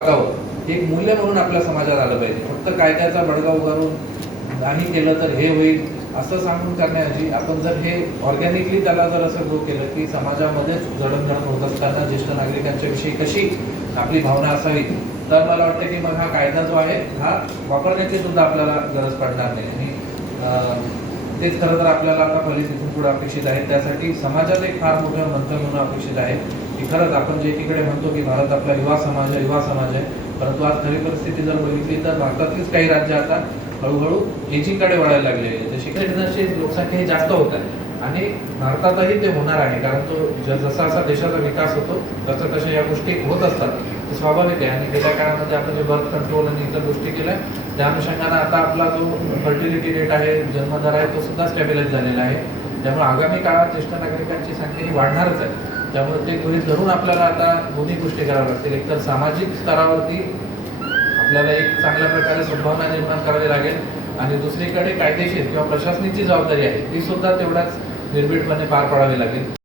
बघावं. एक मूल्य म्हणून आपल्या समाजात आलं पाहिजे. फक्त कायद्याचा बडगा उभारून नाही केलं तर हे होईल असं सांगून करण्याऐवजी आपण जर हे ऑर्गॅनिकली त्याला जर असं ग्रो केलं की समाजामध्येच जडणघडण होत असताना ज्येष्ठ नागरिकांच्या विषयी कशी आपली भावना असावी तर मला वाटतं की मग हा कायदा जो आहे हा वापरण्याची सुद्धा आपल्याला गरज पडणार नाही. आणि तेच खरं तर आपल्याला आता पोलीस इथून पुढे अपेक्षित आहे. त्यासाठी समाजात एक फार मोठं मंथन होणं अपेक्षित आहे. की खरंच आपण जे एकीकडे म्हणतो की भारत आपला युवा समाज आहे युवा समाज आहे. परंतु आज खरी परिस्थिती जर बघितली तर भारतातलीच काही राज्य आता हळूहळू एजिंगकडे वळायला लागलेली आहे. तर शिक्षणाची लोकसंख्या ही जास्त होत आहे. आणि भारतातही ते होणार आहे. कारण तो ज- जसा जसा देशाचा विकास होतो तसं तशा या गोष्टी होत असतात. स्वाभाविक आहे. आणि गेल्या काळामध्ये आपण जे बर्थ कंट्रोल आणि इतर गोष्टी केल्या त्या अनुषंगाने आता आपला जो फर्टिलिटी रेट आहे जन्मदर आहे तो सुद्धा स्टॅबिलाइज झालेला आहे. त्यामुळे आगामी काळात ज्येष्ठ नागरिकांची संख्या ही वाढणारच आहे. त्यामुळे ते गृहित धरून आपल्याला आता दोन्ही गोष्टी कराव्या लागतील. एकतर सामाजिक स्तरावरती आपल्याला एक चांगल्या प्रकारे सद्भावना निर्माण करावी लागेल. आणि दुसरीकडे कायदेशीर किंवा प्रशासनाची जबाबदारी आहे ती सुद्धा तेवढ्याच निर्भीडपणे पार पाडावी लागेल.